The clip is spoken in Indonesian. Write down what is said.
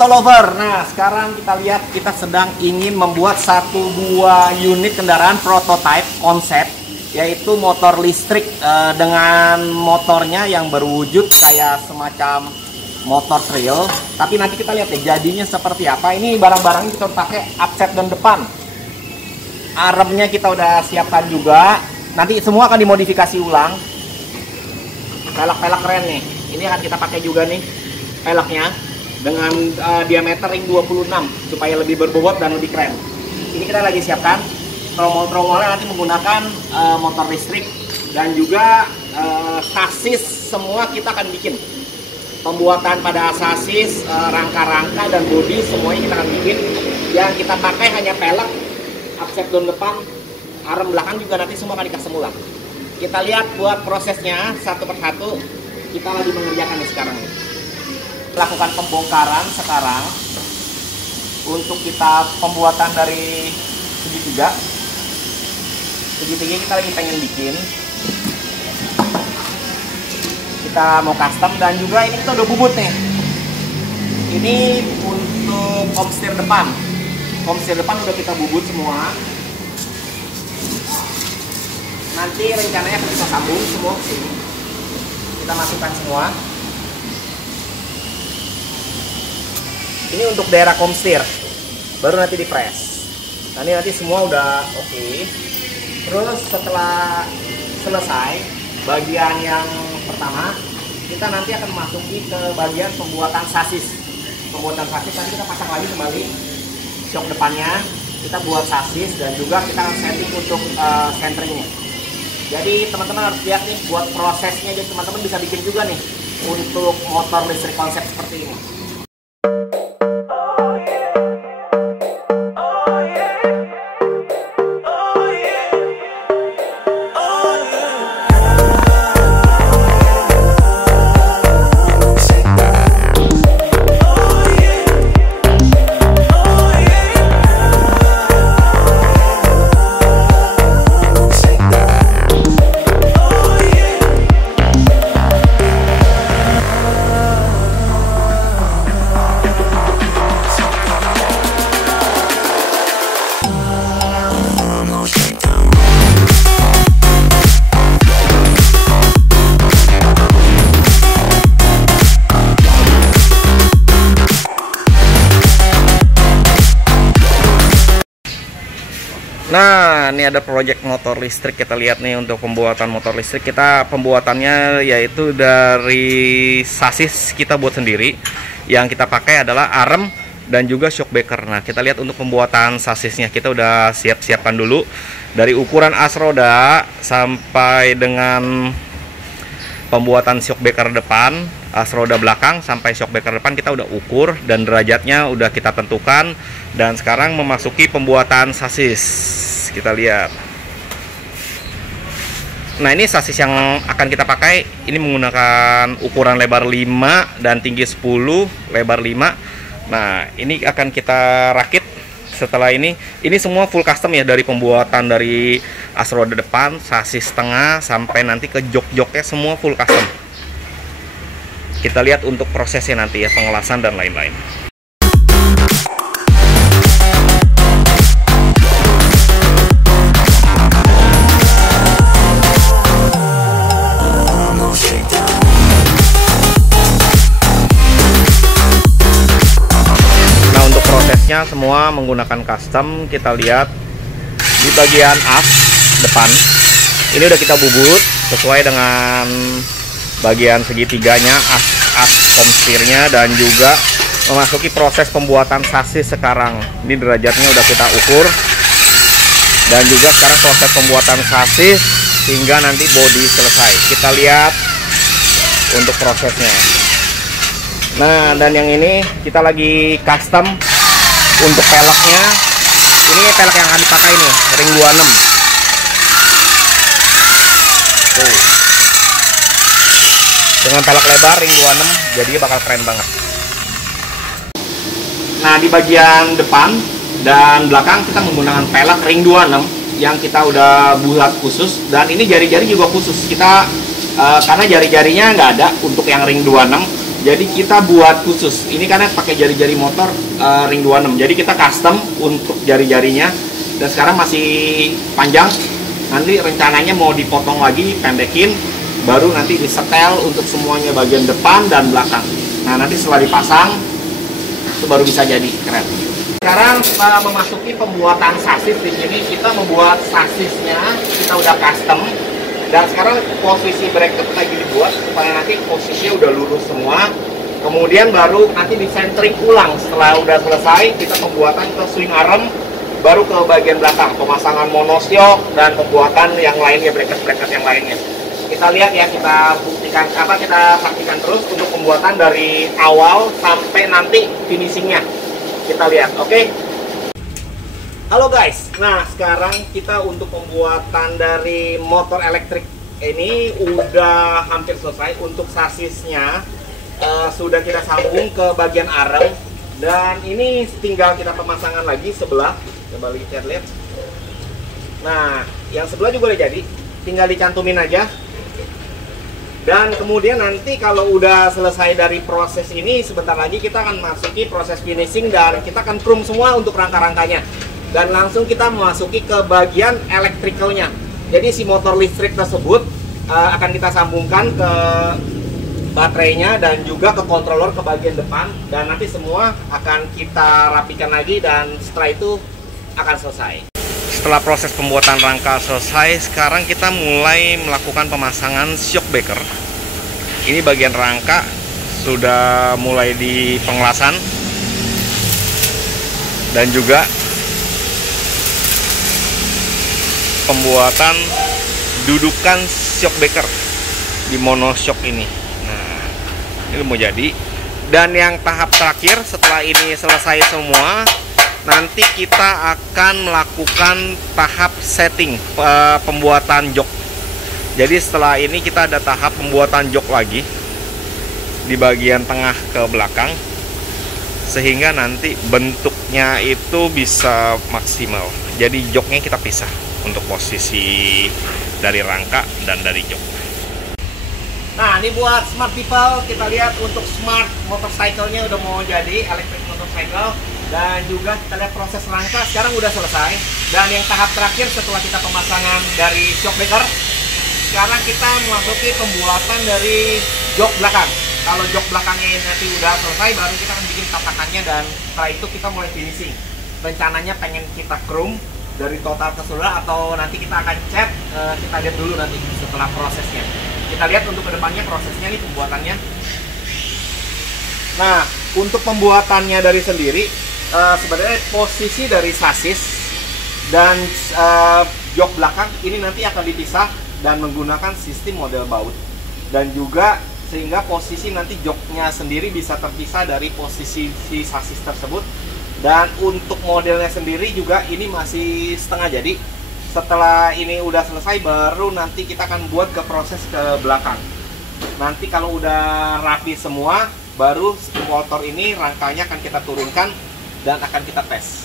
Motolover. Nah, sekarang kita lihat kita sedang ingin membuat satu buah unit kendaraan prototype konsep, yaitu motor listrik dengan motornya yang berwujud kayak semacam motor trail. Tapi nanti kita lihat ya jadinya seperti apa. Ini barang-barangnya kita pakai upset dan depan. Armnya kita udah siapkan juga. Nanti semua akan dimodifikasi ulang. Pelek-pelek keren nih. Ini akan kita pakai juga nih peleknya dengan diameter ring 26 supaya lebih berbobot dan lebih keren. Ini kita lagi siapkan tromol-tromolnya nanti menggunakan motor listrik dan juga sasis semua kita akan bikin. Pembuatan pada sasis, rangka-rangka dan bodi semuanya kita akan bikin. Yang kita pakai hanya pelek, upset down depan, arm belakang juga nanti semua akan dikasih ulang. Kita lihat buat prosesnya satu persatu. Kita lagi mengerjakan nih sekarang nih. Lakukan pembongkaran sekarang untuk kita pembuatan dari segitiga kita lagi pengen bikin, kita mau custom dan juga ini kita udah bubut nih. Ini untuk komstir depan udah kita bubut semua. Nanti rencananya akan kita sambung semua ke sini, kita masukkan semua. Ini untuk daerah komstir, baru nanti di press. Nanti semua udah oke. Terus setelah selesai bagian yang pertama, kita nanti akan masuki ke bagian pembuatan sasis. Pembuatan sasis nanti kita pasang lagi kembali shock depannya, kita buat sasis dan juga kita akan setting untuk centeringnya. Jadi teman-teman harus lihat nih buat prosesnya, jadi teman-teman bisa bikin juga nih untuk motor listrik konsep seperti ini. Nah, ini ada project motor listrik. Kita lihat nih untuk pembuatan motor listrik. Kita pembuatannya yaitu dari sasis kita buat sendiri. Yang kita pakai adalah arm dan juga shock breaker. Nah, kita lihat untuk pembuatan sasisnya kita udah siapkan dulu dari ukuran as roda sampai dengan pembuatan shock breaker depan, as roda belakang sampai shock breaker depan kita udah ukur dan derajatnya udah kita tentukan. Dan sekarang memasuki pembuatan sasis. Kita lihat. Nah, ini sasis yang akan kita pakai ini menggunakan ukuran lebar 5 dan tinggi 10, lebar 5. Nah, ini akan kita rakit. Setelah ini semua full custom ya, dari pembuatan dari as roda depan, sasis tengah sampai nanti ke jok-joknya semua full custom. Kita lihat untuk prosesnya nanti ya, pengelasan dan lain-lain. Semua menggunakan custom. Kita lihat di bagian as depan ini udah kita bubut sesuai dengan bagian segitiganya, as komstirnya, dan juga memasuki proses pembuatan sasis sekarang. Ini derajatnya udah kita ukur dan juga sekarang proses pembuatan sasis hingga nanti bodi selesai. Kita lihat untuk prosesnya. Nah, dan yang ini kita lagi custom untuk peleknya. Ini pelek yang akan dipakai nih, ring 26. Tuh. Dengan pelek lebar ring 26, jadi bakal keren banget. Nah, di bagian depan dan belakang kita menggunakan pelek ring 26 yang kita udah buat khusus, dan ini jari-jari juga khusus. Kita karena jari-jarinya nggak ada untuk yang ring 26, Jadi kita buat khusus. Ini karena pakai jari-jari motor ring 26. Jadi kita custom untuk jari-jarinya. Dan sekarang masih panjang. Nanti rencananya mau dipotong lagi, pendekin, baru nanti disetel untuk semuanya bagian depan dan belakang. Nah, nanti setelah dipasang itu baru bisa jadi keren. Sekarang memasuki pembuatan sasis. Di sini kita membuat sasisnya, kita udah custom. Dan sekarang posisi bracket lagi dibuat supaya nanti posisinya udah lurus semua. Kemudian baru nanti disentering ulang. Setelah udah selesai, kita pembuatan ke swing arm, baru ke bagian belakang, pemasangan monoshock dan pembuatan yang lainnya, bracket-bracket yang lainnya. Kita lihat ya, kita buktikan kita praktikan terus untuk pembuatan dari awal sampai nanti finishingnya. Kita lihat, oke? Halo guys, nah sekarang kita untuk pembuatan dari motor elektrik ini udah hampir selesai. Untuk sasisnya sudah kita sambung ke bagian arm, dan ini tinggal kita pemasangan lagi sebelah. Coba lihat. Nah, yang sebelah juga udah jadi, tinggal dicantumin aja. Dan kemudian nanti kalau udah selesai dari proses ini, sebentar lagi kita akan masuki proses finishing dan kita akan chrome semua untuk rangka-rangkanya. Dan langsung kita memasuki ke bagian elektrikalnya. Jadi si motor listrik tersebut akan kita sambungkan ke baterainya dan juga ke controller ke bagian depan. Dan nanti semua akan kita rapikan lagi dan setelah itu akan selesai. Setelah proses pembuatan rangka selesai, sekarang kita mulai melakukan pemasangan shock breaker. Ini bagian rangka sudah mulai di pengelasan dan juga pembuatan dudukan shock breaker di monoshock ini. Nah, ini mau jadi. Dan yang tahap terakhir setelah ini selesai semua, nanti kita akan melakukan tahap setting pembuatan jok. Jadi setelah ini kita ada tahap pembuatan jok lagi di bagian tengah ke belakang, sehingga nanti bentuknya itu bisa maksimal. Jadi joknya kita pisah untuk posisi dari rangka dan dari jok. Nah, ini buat smart people, kita lihat untuk smart motorcycle-nya udah mau jadi, electric motorcycle. Dan juga kita lihat proses rangka sekarang udah selesai. Dan yang tahap terakhir setelah kita pemasangan dari shock breaker, sekarang kita memasuki pembuatan dari jok belakang. Kalau jok belakangnya nanti udah selesai, baru kita akan bikin tatakannya dan setelah itu kita mulai finishing. Rencananya pengen kita chrome dari total keseluruhan atau nanti kita akan cat, kita lihat dulu nanti setelah prosesnya. Kita lihat untuk kedepannya prosesnya nih pembuatannya. Nah, untuk pembuatannya dari sendiri, sebenarnya posisi dari sasis dan jok belakang ini nanti akan dipisah dan menggunakan sistem model baut. Dan juga sehingga posisi nanti joknya sendiri bisa terpisah dari posisi si sasis tersebut. Dan untuk modelnya sendiri juga ini masih setengah jadi. Setelah ini udah selesai, baru nanti kita akan buat ke proses ke belakang. Nanti kalau udah rapi semua, baru motor ini rangkanya akan kita turunkan dan akan kita tes.